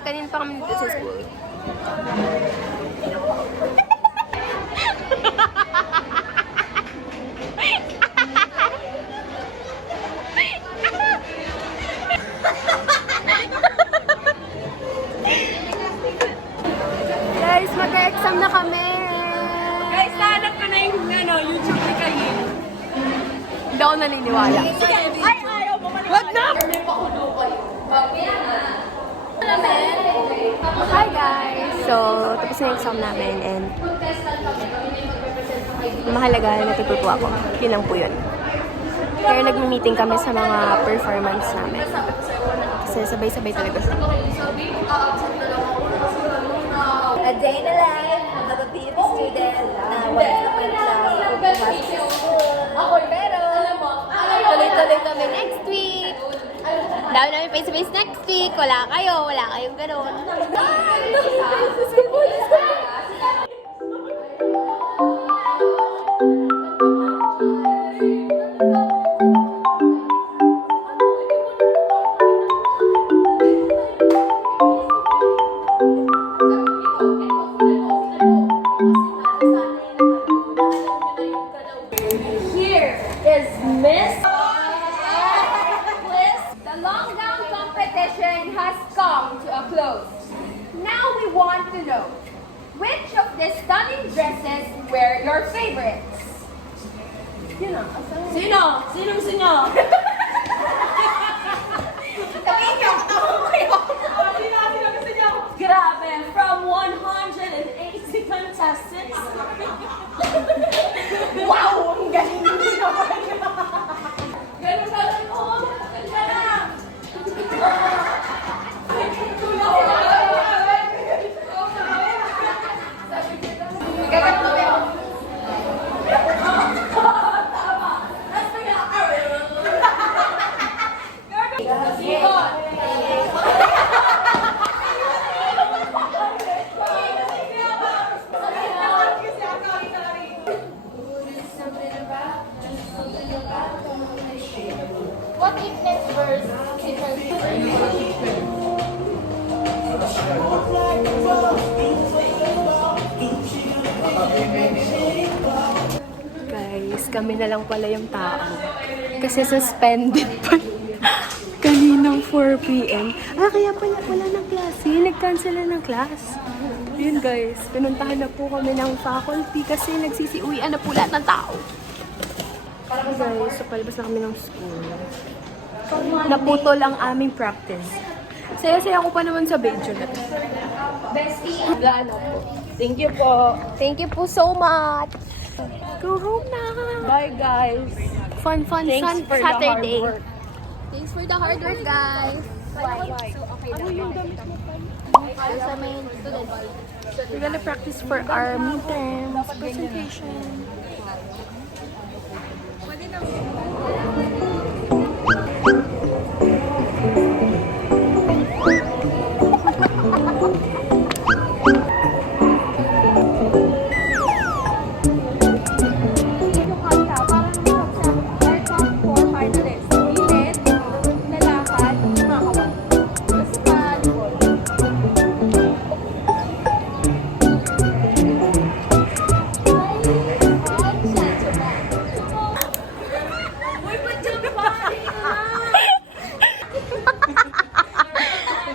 kanina pa kami dito sa school. Guys, mag-exam na kami! Guys, nahanap ko na yung YouTube ni Kayin. Hindi ako naniniwala. Ay, ayaw mo maniwala. Wag na! Hi guys! So, tapos na yung exam namin and mahalaga, natututo ako. Yun lang po yun. Pero nag-meeting kami sa mga performance namin. Kasi sabay-sabay talaga siya. A day in the life of a beautiful student na wala naman lang pumasok sa school. Pero, tuloy-tuloy kami next week. Dami namin face-to-face next week. Wala kayong ganun. Here is Miss Bliss. The long gown competition has come to a close. Now we want to know, which of these stunning dresses were your favorites? Sino? Sino? Sabihin niyo, katawa kayo. Grabe, from 180 contestants. Wow, ang galing niyo naman. Ganun sa akin, maganda na. Gaganto yun. What if next verse Guys, kami na lang pala yung tao. Kasi suspended pa kaninang 4 p.m. Kaya pala wala ng klase. Nag-cancel na ng class. Yun guys, pinuntahan na po kami ng faculty kasi nagsisiuwian na po lahat ng tao. Okay guys, so palabas na kami ng school. Naputol ang aming practice. Saya-saya ko pa naman sa video na to. Bestie. Gano po. Thank you po. Thank you po so much. Go home na. Bye, guys. Fun Thanks for Saturday. the hard work. Thanks for the hard work, guys. Ano yung damit mo pa? Sa main student. We're gonna practice for our midterms presentation.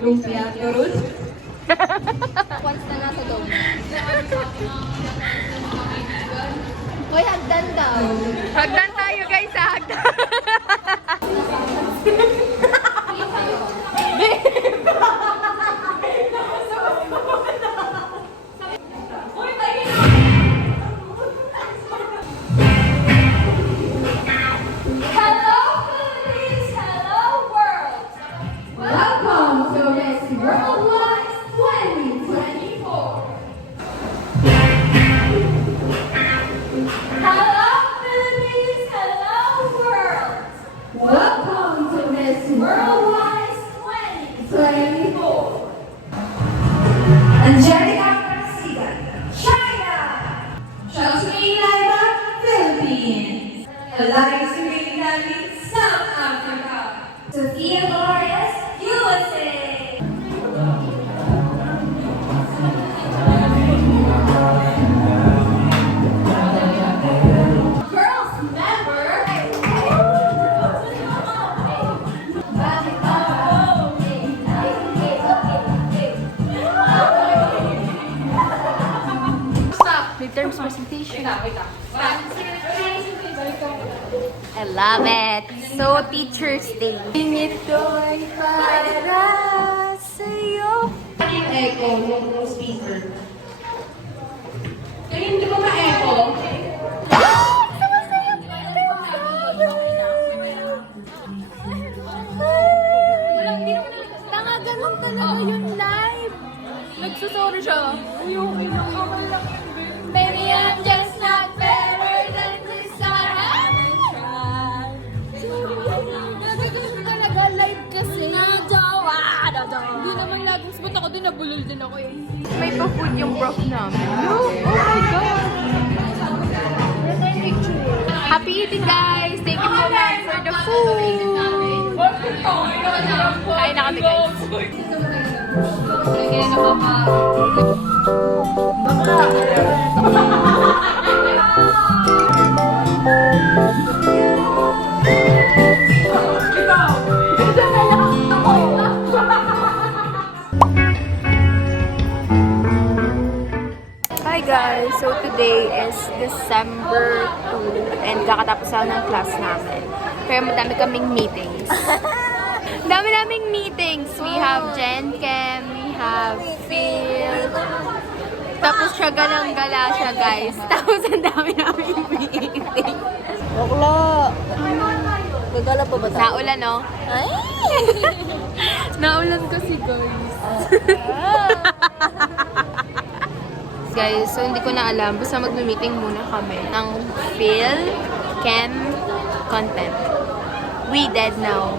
Lumpia, turun. Once na nasa dome. Hoy, hagdan daw. Hagdan tayo guys, hagdan. Angelica Garcia, China. Charlene Laiba, Philippines. Alex Rinaldi, South Africa. Sophia Glorious, USA. I love it. So, Teacher's Day. Ito ay para sa'yo. Echo ng speaker. Kaya hindi ko ma-echo. Tanga, ganun talaga yun live. Nagsusorry siya. Ayoko lang ako lang. Baby, I'm just not better than this. Nagagawin talaga live kasi. Hindi naman laging spot ako din, nabulol din ako eh. May pa-food yung prof namin. No? Oh my God! Happy eating guys! Thank you so much for the food! Kain na kami guys. Kaya Hi guys! So today is December 2 and kakatapos lang ng class namin. Pero madami kaming meetings. Dami naming meetings. We have Gen Chem, we have Phil. Tapos siya galang-gala siya guys. Tapos ang dami naming meeting. Bakla. Gagala pa ba tayo? Naulan no? Ay! Naulan kasi guys. Guys, so hindi ko na alam. Basta mag-meeting muna kami ng Phil, Chem, Content. We dead now.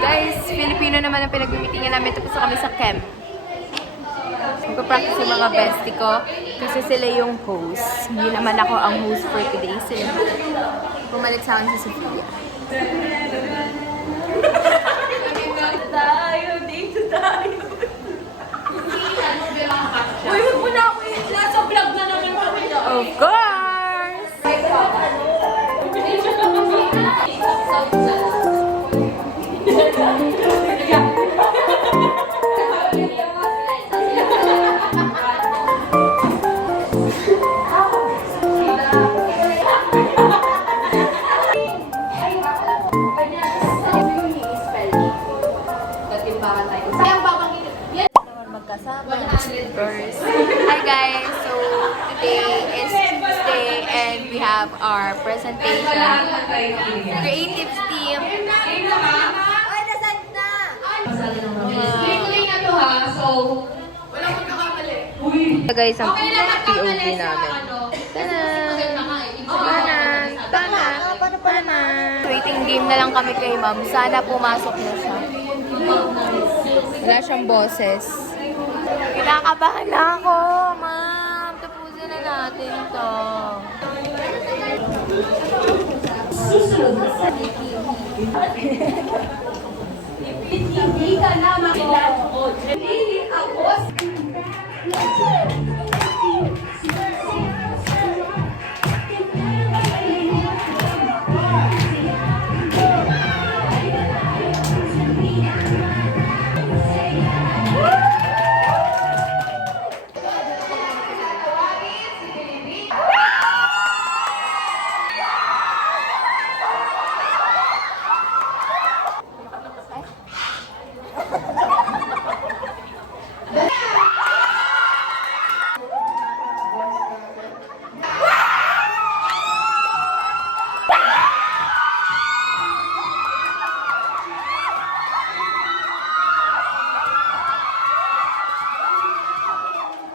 Guys, Filipino naman ang pinag-meetingan namin. Tapos na kami sa Chem. Magpa-practice yung mga bestie ko. Kasi sila yung host. Hindi naman ako ang host for today. Sila bumalik sa akin si Sophia. Dito tayo. Uy, huwag mo na ako yung nasa vlog na naman kami. Of course! Magkasama. Of course. Hi guys! So, today is Tuesday and we have our presentation. Creatives team. Ay, nasaan na? So guys, ang POV namin. Waiting game na lang kami kay ma'am. Sana pumasok na siya. Wala siyang boses. Kinakabahan na ako, ma'am. Tapusin na natin to. Hindi ka na makilala. Hindi ako.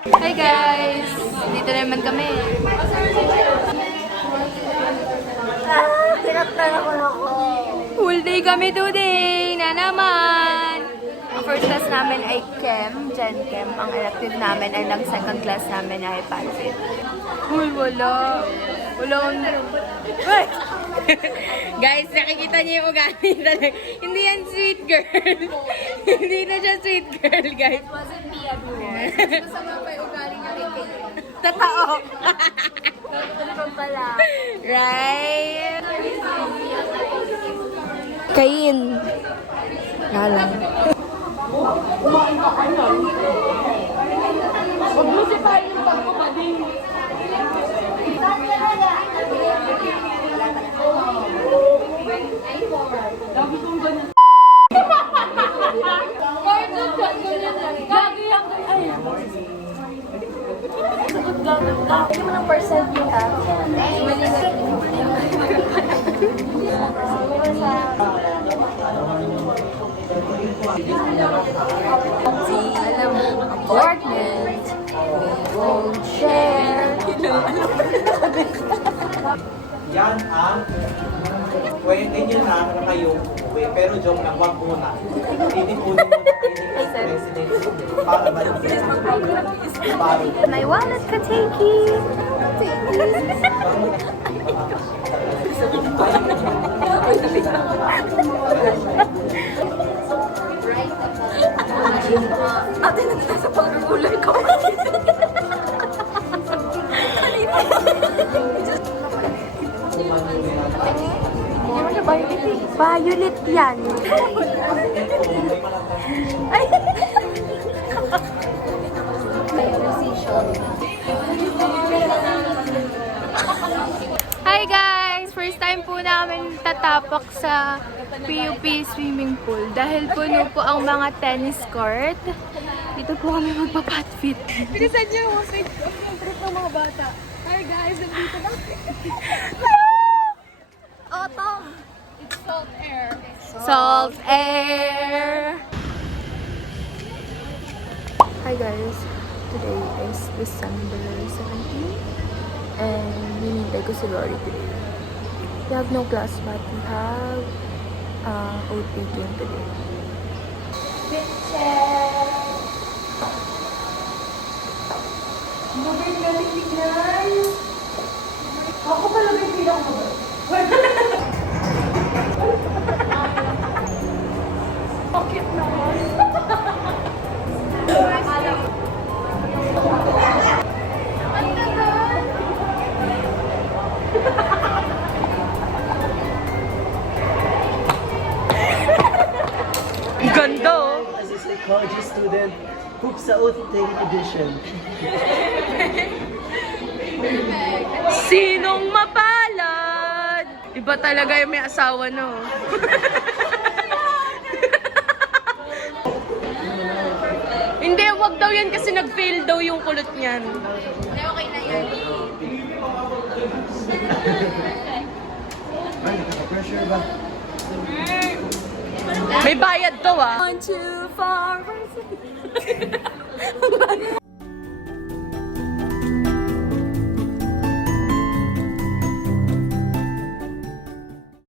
Hi guys! Dito na naman kami. Tinatry ako ako. Full day kami today na naman! Ang first class namin ay Chem, Gen Chem. Ang elective namin ay ng second class namin ay Panfit. Uy, wala. Wala akong... Ay! Guys, nakikita niyo yung ugali talaga. Hindi yan sweet girl. Hindi na siya sweet girl, guys. Wasn't me everyone. Masama pa yung ugali nga kay Kay. Totoo. Ano pala? Right? Kain. Lala. Hindi mo ng percent yun ah. Apartment, we won't share. Yan ang pwede nyo na kayong uwi. Pero joke lang, wag muna. Titipunin mo na kayo president para maligyan. My wallet ka, Takey. Ate, nasa pag-ulay ko. Violet yan. Ay! Hi guys! First time po namin tatapak sa PUP swimming pool. Dahil puno po ang mga tennis court. Dito po kami magpa-patfit. Bilisan niyo yung trip ng mga bata. Hi guys, nandito na. Autumn! It's salt air. Salt air! Hi guys! Today is December 17 and hinintay ko si Rory today. We have no class but we have OT today. Mabait ka rin tignan. Ako pala may pinaka-mabait. Bakit naman? Ganda oh! As a psychology student, Hoop sa 10th edition. Sinong mapalad? Iba talaga yung may asawa, no? Hindi, wag daw yan kasi nag-fail daw yung kulot niyan. Okay na yan. Ay, nakaka-pressure ba? May bayad to ah. 1, 2, 4.